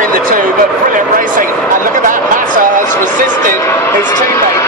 between the two, but brilliant racing. And look at that, Massa has resisted his teammate